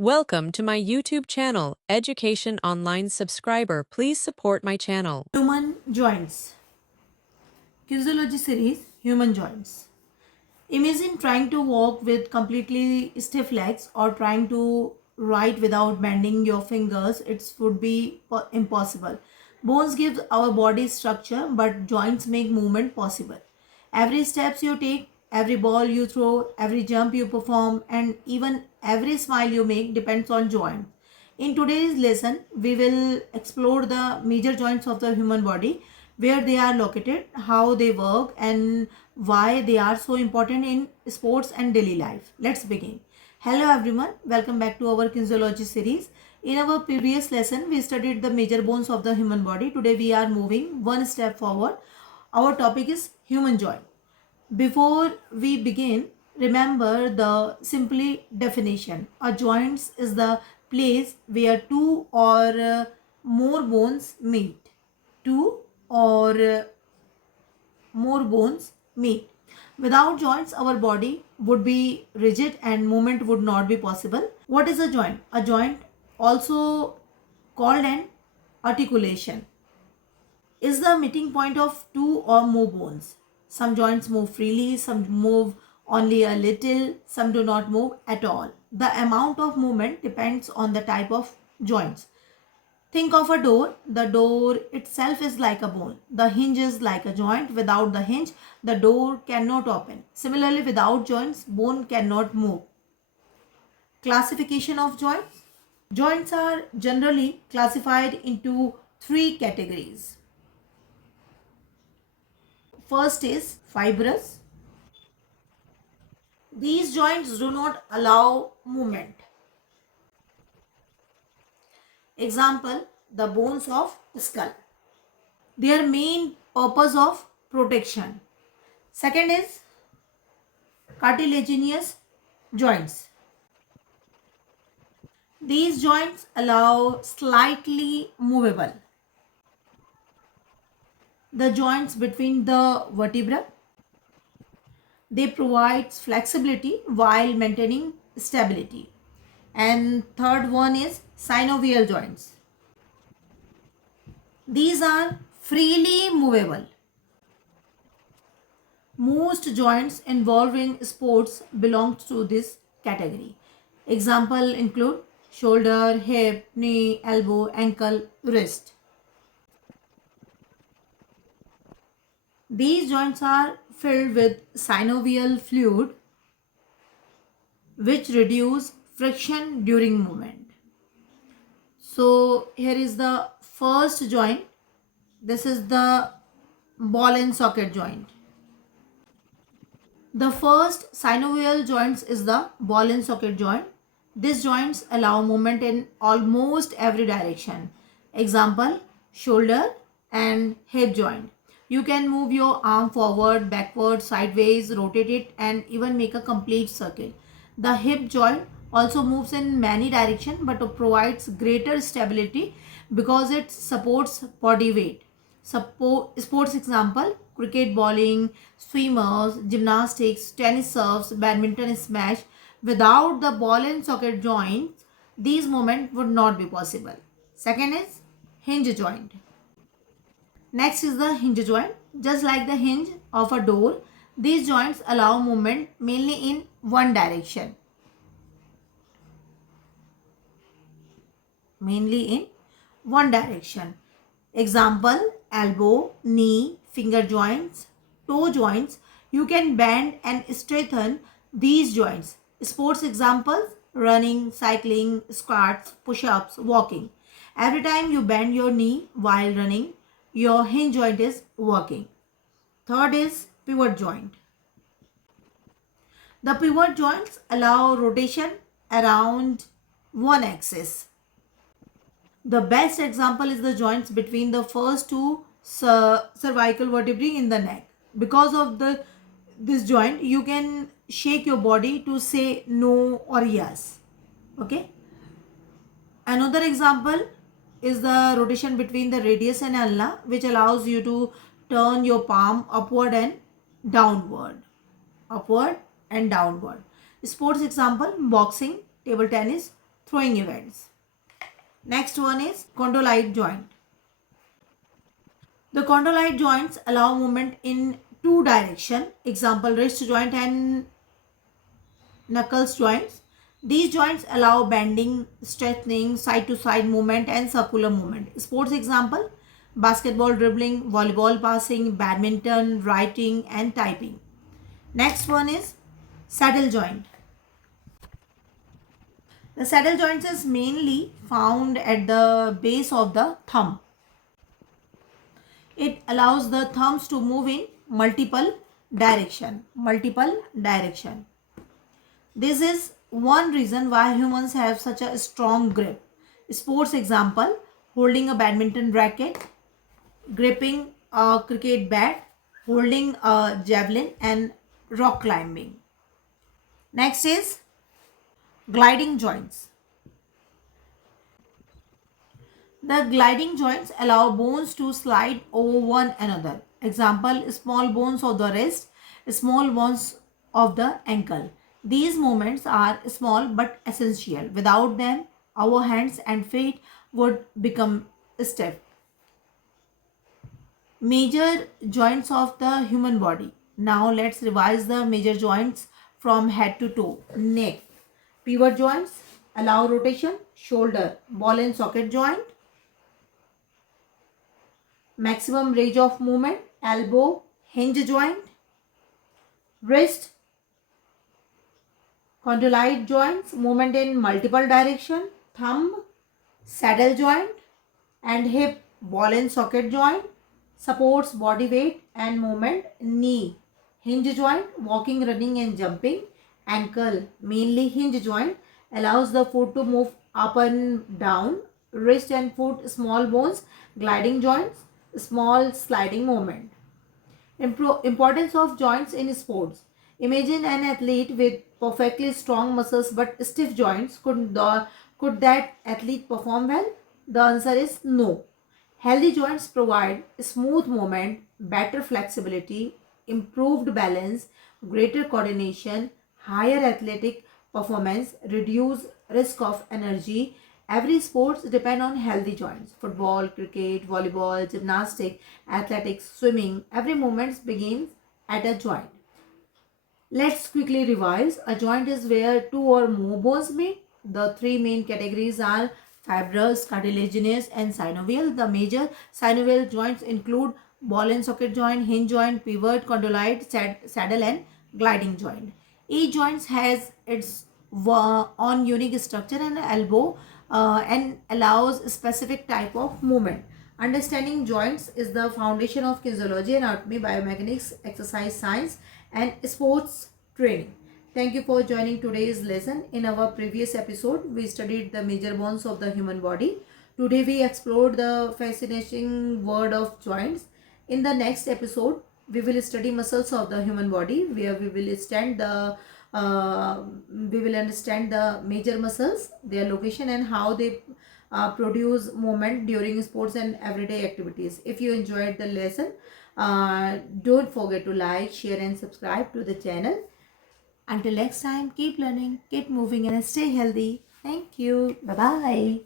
Welcome to my YouTube channel, Education Online subscriber. Please support my channel. Human joints. Kinesiology series Human joints. Imagine trying to walk with completely stiff legs or trying to write without bending your fingers. It would be impossible. Bones give our body structure, but joints make movement possible. Every steps you take, every ball you throw, every jump you perform, and even every smile you make depends on joints. In today's lesson, we will explore the major joints of the human body, where they are located, how they work, and why they are so important in sports and daily life. Let's begin. Hello everyone, welcome back to our kinesiology series. In our previous lesson, we studied the major bones of the human body. Today we are moving one step forward. Our topic is human joint. Before we begin, remember the simply definition. A joint is the place where two or more bones meet. Two or more bones meet. Without joints, our body would be rigid and movement would not be possible. What is a joint? A joint, also called an articulation, is the meeting point of two or more bones. Some joints move freely, some move only a little, some do not move at all. The amount of movement depends on the type of joints. Think of a door. The door itself is like a bone. The hinge is like a joint. Without the hinge, the door cannot open. Similarly, without joints, bone cannot move. Classification of joints. Joints are generally classified into three categories. First is fibrous. These joints do not allow movement. Example, the bones of skull. Their main purpose of protection. Second is cartilaginous joints. These joints allow slightly movable. The joints between the vertebrae. They provide flexibility while maintaining stability. And third one is synovial joints. These are freely movable. Most joints involved in sports belong to this category. Example include shoulder, hip, knee, elbow, ankle, wrist. These joints are filled with synovial fluid which reduce friction during movement. So here is the first joint. This is the ball and socket joint. The first synovial joints is the ball and socket joint. These joints allow movement in almost every direction. Example, shoulder and hip joint. You can move your arm forward, backward, sideways, rotate it, and even make a complete circle. The hip joint also moves in many directions but provides greater stability because it supports body weight. Sports example, cricket bowling, swimmers, gymnastics, tennis serves, badminton smash. Without the ball and socket joints, these movements would not be possible. Second is hinge joint. Next is the hinge joint. Just like the hinge of a door, these joints allow movement mainly in one direction. Mainly in one direction. Example, elbow, knee, finger joints, toe joints. You can bend and straighten these joints. Sports examples, running, cycling, squats, push-ups, walking. Every time you bend your knee while running, your hinge joint is working. Third is pivot joint. The pivot joints allow rotation around one axis. The best example is the joints between the first two cervical vertebrae in the neck. Because of this joint, you can shake your body to say no or yes. Okay. Another example is the rotation between the radius and ulna, which allows you to turn your palm upward and downward. Upward and downward. Sports example, boxing, table tennis, throwing events. Next one is condylite joint. The condylite joints allow movement in two direction. Example, wrist joint and knuckles joints. These joints allow bending, stretching, side to side movement and circular movement. Sports example, basketball dribbling, volleyball passing, badminton, writing and typing. Next one is saddle joint. The saddle joints is mainly found at the base of the thumb. It allows the thumbs to move in multiple direction. This is one reason why humans have such a strong grip. Sports example, holding a badminton racket, gripping a cricket bat, holding a javelin and rock climbing. Next is gliding joints. The gliding joints allow bones to slide over one another. Example, small bones of the wrist, small bones of the ankle. These movements are small but essential. Without them, our hands and feet would become stiff. Major joints of the human body. Now let's revise the major joints from head to toe. Neck. Pivot joints allow rotation. Shoulder. Ball and socket joint. Maximum range of movement, elbow, hinge joint, wrist, condylite joints, movement in multiple direction, thumb, saddle joint and hip, ball and socket joint, supports body weight and movement, knee, hinge joint, walking, running and jumping, ankle, mainly hinge joint, allows the foot to move up and down, wrist and foot, small bones, gliding joints, small sliding movement. Importance of joints in sports. Imagine an athlete with perfectly strong muscles but stiff joints. Could that athlete perform well? The answer is no. Healthy joints provide smooth movement, better flexibility, improved balance, greater coordination, higher athletic performance, reduce risk of energy. Every sports depend on healthy joints. Football, cricket, volleyball, gymnastics, athletics, swimming. Every movement begins at a joint. Let's quickly revise. A joint is where two or more bones meet. The three main categories are fibrous, cartilaginous and synovial. The major synovial joints include ball and socket joint, hinge joint, pivot, condylite, saddle and gliding joint. Each joint has its own unique structure and elbow and allows a specific type of movement. Understanding joints is the foundation of kinesiology, anatomy, biomechanics, exercise science and sports training. Thank you for joining today's lesson. In our previous episode, we studied the major bones of the human body. Today we explored the fascinating world of joints. In the next episode, we will study muscles of the human body, where we will understand the major muscles, their location and how they produce movement during sports and everyday activities. If you enjoyed the lesson, don't forget to like, share and subscribe to the channel. Until next time, keep learning, keep moving and stay healthy. Thank you. Bye bye.